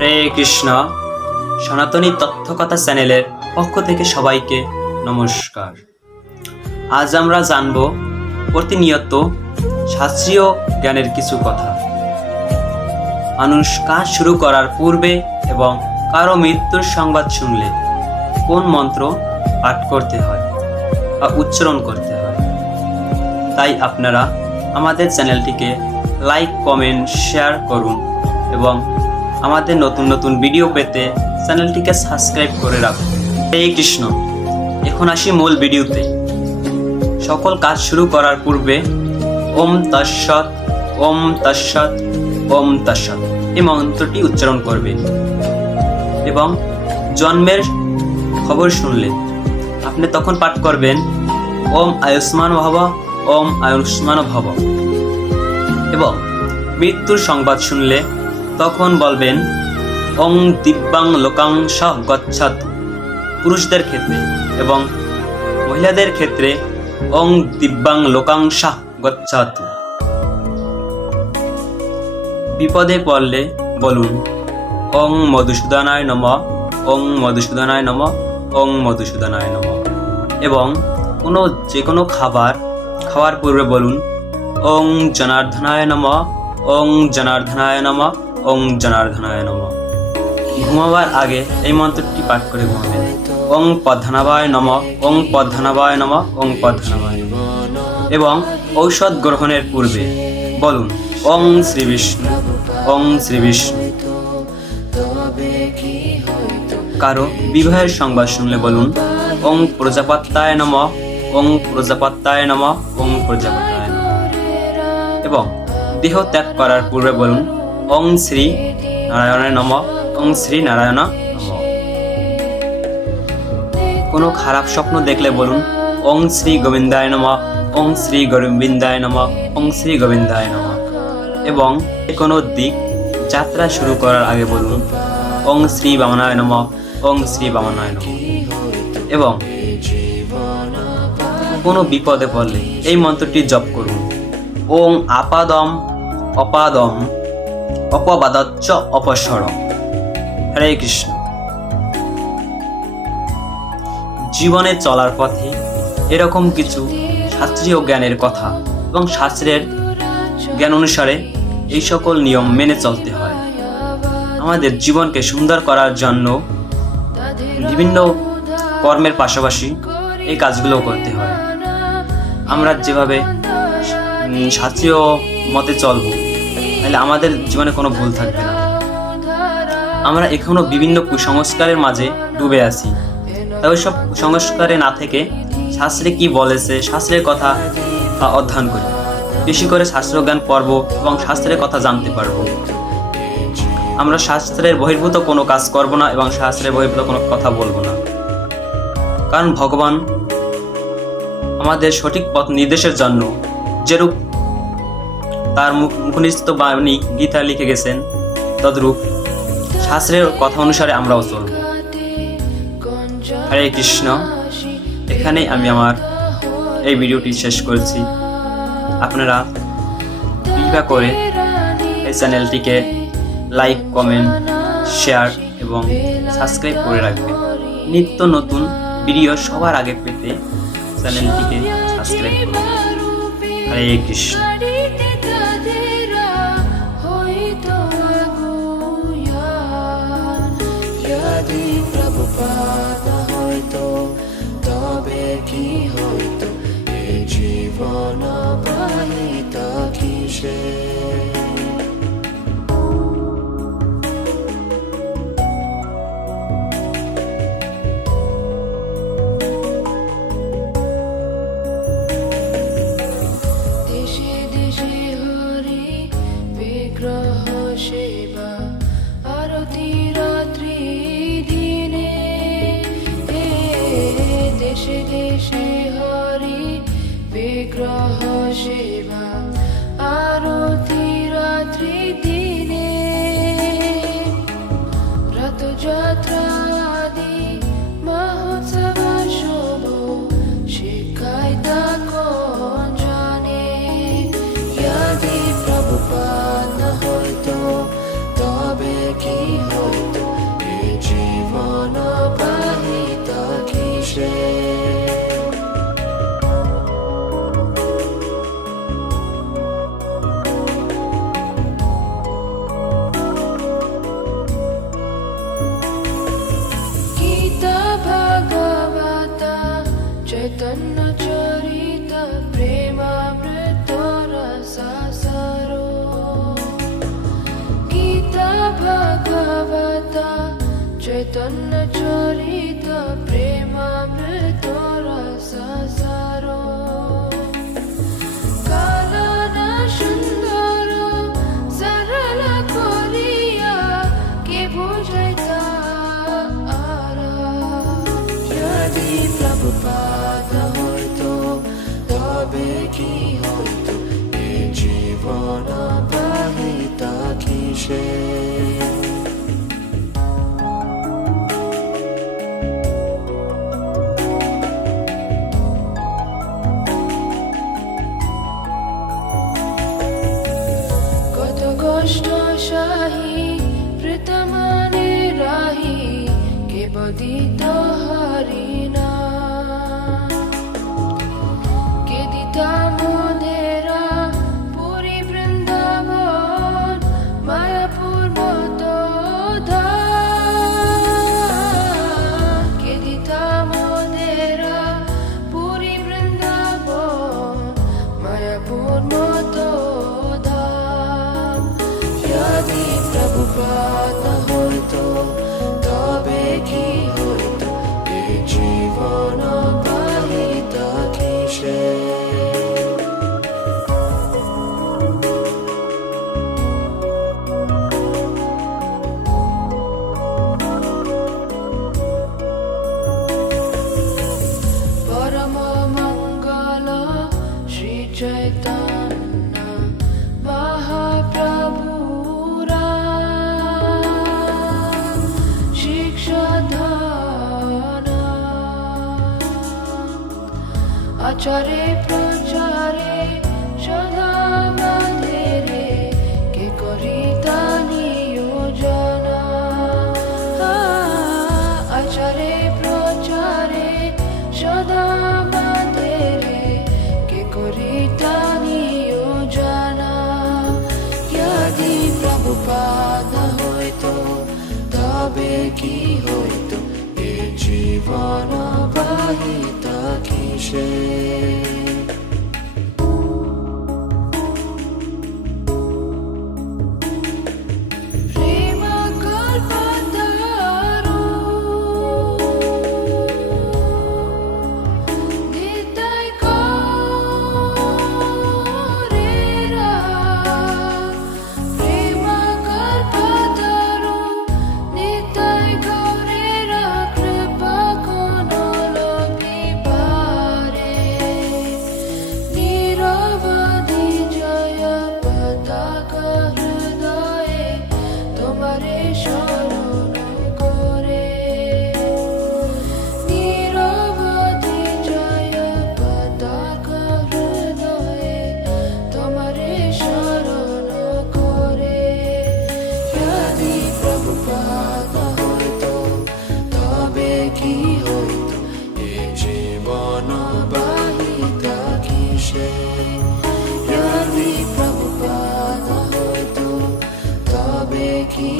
হরে কৃষ্ণ। সনাতনী তথ্যকথা চ্যানেলের পক্ষ থেকে সবাইকে নমস্কার। আজ আমরা জানব প্রতিনিয়ত শাস্ত্রীয় জ্ঞানের কিছু কথা। মানুষ কাজ শুরু করার পূর্বে এবং কারো মৃত্যুর সংবাদ শুনলে কোন মন্ত্র পাঠ করতে হয় বা উচ্চারণ করতে হয়। তাই আপনারা আমাদের চ্যানেলটিকে লাইক, কমেন্ট, শেয়ার করুন এবং আমাদের নতুন নতুন ভিডিও পেতে চ্যানেলটিকে সাবস্ক্রাইব করে রাখুন। হরে কৃষ্ণ। এখন আসি মূল ভিডিওতে। সকল কাজ শুরু করার পূর্বে ওম তৎসৎ, ওম তৎসৎ, ওম তৎসৎ এই মন্ত্রটি উচ্চারণ করবেন এবং জন্মের খবর শুনলে আপনি তখন পাঠ করবেন ওম আয়ুষ্মান ভব, ওম আয়ুষ্মান ভব। এবং মৃত্যুর সংবাদ শুনলে তখন বলবেন ওং দিব্যাং লোকাং সহ গচ্ছাত। পুরুষদের ক্ষেত্রে এবং মহিলাদের ক্ষেত্রে ওং দিব্যাং লোকাং সহ গচ্ছাত। বিপদে পড়লে বলুন ওং মধুসূদনায় নমঃ, ওং মধুসূদনায় নমঃ, ওং মধুসূদনায় নমঃ। এবং যে কোনো খাওয়ার পূর্বে বলুন ওং জনার্দনায় নমঃ, ওং জনার্দনায় নমঃ, ওং জনার্দনায় নমঃ। ঘুমাবার আগে এই মন্ত্রটি পাঠ করে ঘুমাবেন ওং পদ্মনাভায় নমঃ, ওং পদ্মনাভায় নমঃ, ওং পদ্মনাভায় নমঃ। এবং ঔষধ গ্রহণের পূর্বে বলুন ওং শ্রী বিষ্ণু, ওং শ্রী বিষ্ণু। কারো বিবাহের সংবাদ শুনলে বলুন ওং প্রজাপত্যায় নমঃ, ওং প্রজাপত্যায় নমঃ, ওং প্রজাপত্যায় নমঃ। এবং দেহ ত্যাগ করার পূর্বে বলুন ওং শ্রী নারায়ণায় নমঃ, ওং শ্রী নারায়ণ নমঃ। কোনো খারাপ স্বপ্ন দেখলে বলুন ওং শ্রী গোবিন্দায় নমঃ, ওং শ্রী গোবিন্দায় নমঃ, ওং শ্রী গোবিন্দায় নমঃ। এবং কোনো দিক যাত্রা শুরু করার আগে বলুন ওং শ্রী বামনায় নমঃ, ওং শ্রী বামনায় নমঃ। এবং কোনো বিপদে পড়লে এই মন্ত্রটি জপ করুন ওং আপাদম অপাদম অপবাদচ্চ অপসরম। হরে কৃষ্ণ। জীবনে চলার পথে এরকম কিছু শাস্ত্রীয় জ্ঞানের কথা এবং শাস্ত্রের জ্ঞান অনুসারে এই সকল নিয়ম মেনে চলতে হয়। আমাদের জীবনকে সুন্দর করার জন্য বিভিন্ন কর্মের পাশাপাশি এই কাজগুলো করতে হয়। আমরা যেভাবে শাস্ত্রীয় মতে চলব তাহলে আমাদের জীবনে কোনো ভুল থাকবে না। আমরা এখনো বিভিন্ন কুসংস্কারের মাঝে ডুবে আছি। তাই সব কুসংস্কারে না থেকে শাস্ত্রে কি বলেছে শাস্ত্রের কথা অধ্যয়ন করি, বেশি করে শাস্ত্রজ্ঞান পড়ব এবং শাস্ত্রের কথা জানতে পারব। আমরা শাস্ত্রের বহির্ভূত কোনো কাজ করব না এবং শাস্ত্রের বহির্ভূত কোনো কথা বলবো না। কারণ ভগবান আমাদের সঠিক পথ নির্দেশের জন্য যেরূপ তার মুখনিস্থ বাণী গীতা লিখে গেছেন তদ্রূপ শাস্ত্রের কথা অনুসারে আমরাও চলব। হরে কৃষ্ণ। এখানেই আমি আমার এই ভিডিওটি শেষ করছি। আপনারা কৃপা করে এই চ্যানেলটিকে লাইক, কমেন্ট, শেয়ার এবং সাবস্ক্রাইব করে রাখবেন। নিত্য নতুন ভিডিও সবার আগে পেতে চ্যানেলটিকে সাবস্ক্রাইব করুন। হরে কৃষ্ণ। প্রভুপাদ হয়তো তবে কি হয়তো এ জীবন বাহিত কিসে। দেশে দেশে হরি বিগ্রহ সেবা আরতি রাত্রি দিনে। দেশে দেশে হরি বিগ্রহ সেবা আরতি রাত্রি দিনে। রথযাত্রা আদি মহোৎসব শুভ শিখায় তা কোন জানে। यदि प्रभुपाद হয়তো চৈতন্য চরিত প্রেমামৃত রস সার কানন সুন্দর সরল করিয়া কে বুঝাই তারা যদি প্রভুপাদ হইতো তবে কি হইতো এ জীবন বাহিতা কিসে কষ্ট শাহী প্রীতমানে রাহি কে বদিত হারিনা কে দিতা মোদেরা পুরী বৃন্দাবন মায়াপুর মতো কে দিতা মোদেরা পুরী বৃন্দাবন মায়াপুর মতো যদি প্রভুপাদ হইতো তবে কি হইতো এ জীবন বাহিতা কিসে পরম মঙ্গল শ্রী চৈতন্য মহাপ্রভু আচারে প্রচারে সদা মাধেরে কে করিতা নিয়োজনা আচারে প্রচারে সদা মাধেরে কে করিতা নিয়োজনা যদি প্রভুপাদ হইতো তবে কি হইতো এ জীবন বাহিতা কিসে প্রেম কল্পতারু নিতাই করেরা প্রেম কল্পতারু নিতাই করেরা কৃপা কোন লভিবারে নিরবধি জয় পতাকা হৃদয়ে তোমারে শরণ করে নিরবধি জয় পতাকা হৃদয়ে তোমারে শরণ করে যদি প্রভুপাদ হইতো তবে কি হইতো এ জীবন বাহিতা কিসে যদি প্রভুপাদ হইতো তবে কি